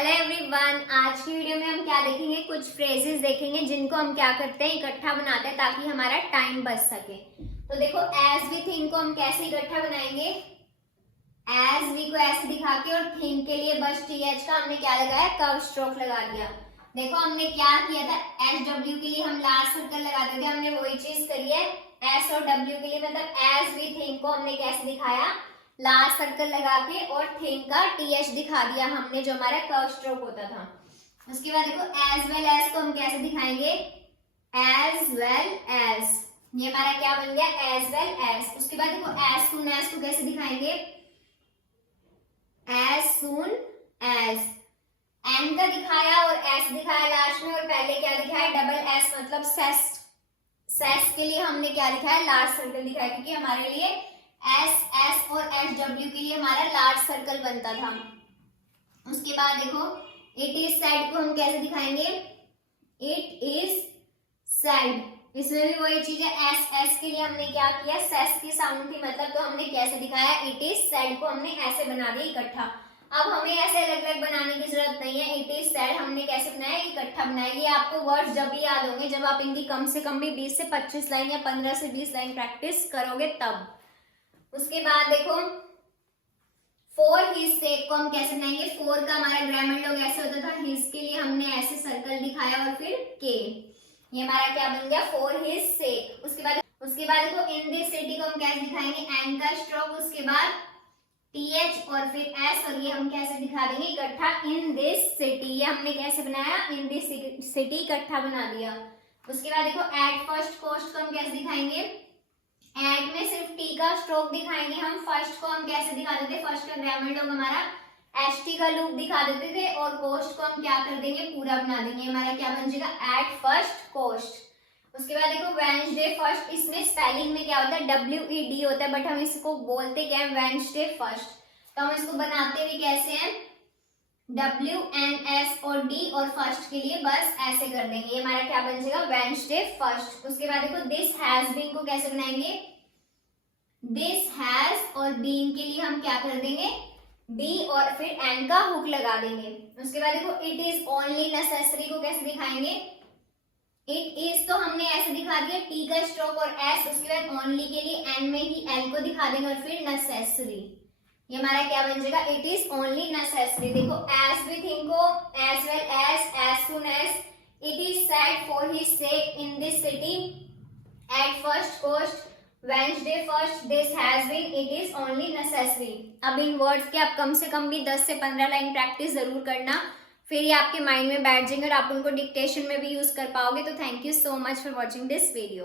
Hello everyone, आज की video में हम क्या देखेंगे, कुछ फ्रेजेस देखेंगे जिनको हम क्या करते हैं, इकट्ठा बनाते हैं ताकि हमारा टाइम बच सके। तो देखो, एज वी थिंक को हम कैसे इकट्ठा बनाएंगे। एज वी को ऐसे दिखा के और थिंक के लिए बस टीएच का हमने क्या लगाया, कर्व स्ट्रोक लगा दिया। देखो हमने क्या किया था, एच डब्ल्यू के लिए हम लार्ज सर्कल लगाते थे, हमने वही चीज करी है एस और डब्ल्यू के लिए। मतलब एज वी थिंक को हमने कैसे दिखाया, लार्ज सर्कल लगा के और थिंक का टीएच दिखा दिया हमने, जो हमारा कर्व स्ट्रोक होता था। उसके बाद देखो एज वेल एज को हम कैसे दिखाएंगे, एज वेल एज, ये हमारा क्या बन गया, एज वेल एज। उसके बाद देखो एज सून एज को कैसे दिखाएंगे, एज सून एज। एन का दिखाया और एस दिखाया लास्ट में, और पहले क्या दिखाया, डबल एस मतलब सेस्ट। सेस्ट के लिए हमने क्या दिखाया, लार्ज सर्कल दिखाया, क्योंकि हमारे लिए एस एस और एस डब्ल्यू के लिए हमारा लार्ज सर्कल बनता था। उसके बाद देखो इट इज सैड को हम कैसे दिखाएंगे, इट इज सैड। इसमें भी वही चीज है, एस एस के लिए हमने क्या किया, सेस की साउंड थी मतलब, तो हमने कैसे दिखाया, इट इज सैड को हमने ऐसे बना दिया इकट्ठा। अब हमें ऐसे अलग अलग बनाने की जरूरत नहीं है, इट इज सैड हमने कैसे बनाया, इकट्ठा बनाया। ये आपको वर्ड्स जब भी याद होंगे, जब आप इनकी कम से कम भी 20 से 25 लाइन या 15 से 20 लाइन प्रैक्टिस करोगे तब। उसके बाद देखो फॉर हिज सेक को हम कैसे बनाएंगे, फोर का हमारा ग्रामर लॉग ऐसे होता था, हिज के लिए हमने ऐसे सर्कल दिखाया और फिर के, ये हमारा क्या बन गया, फॉर हिज सेक। उसके बाद देखो इन दिस सिटी को हम कैसे दिखाएंगे, एन का स्ट्रोक, उसके बाद टीएच और फिर एस, और ये हम कैसे दिखा देंगे इकट्ठा, इन दिस सिटी। ये हमने कैसे बनाया, इन दिस सिटी इकट्ठा बना दिया। उसके बाद देखो एट फर्स्ट कोस्ट को हम कैसे दिखाएंगे, एट में सिर्फ टी का स्ट्रोक दिखाएंगे हम। फर्स्ट को हम कैसे दिखा देते, फर्स्ट का ग्रामर लॉग हमारा एच टी का लूप दिखा देते थे, और कोस्ट को हम क्या कर देंगे, पूरा बना देंगे। हमारा क्या बन जाएगा, एट फर्स्ट कोस्ट। उसके बाद देखो वेंसडे फर्स्ट, इसमें स्पेलिंग में क्या होता है, WED होता है, बट हम इसको बोलते क्या है, वेंसडे फर्स्ट। तो हम इसको बनाते भी कैसे हैं, WNS और D, और फर्स्ट के लिए बस ऐसे कर देंगे, ये हमारा क्या बन जाएगा, वेंसडे फर्स्ट। उसके बाद देखो दिस हैज बीन को कैसे बनाएंगे, दिस हैज और बीन के लिए हम क्या कर देंगे, B और फिर N का हुक लगा देंगे। उसके बाद देखो इट इज ओनली नेसेसरी को कैसे दिखाएंगे, इट इज तो हमने ऐसे दिखा दिया, टी का स्ट्रोक और एस। उसके बाद ओनली के लिए एन में ही एल को दिखा देंगे, और फिर नेसेसरी, ये हमारा क्या बन जाएगा, इट इज ओनली नेसेसरी। देखो एज वी थिंक को as well as soon as, it is sad for his sake, in this city, at first coast, Wednesday first, this has been, it is only necessary. अब in words के आप कम से कम भी 10 से 15 line practice जरूर करना, फिर ये आपके माइंड में बैठ जाएंगे और आप उनको डिक्टेशन में भी यूज कर पाओगे। तो thank you so much for watching this video.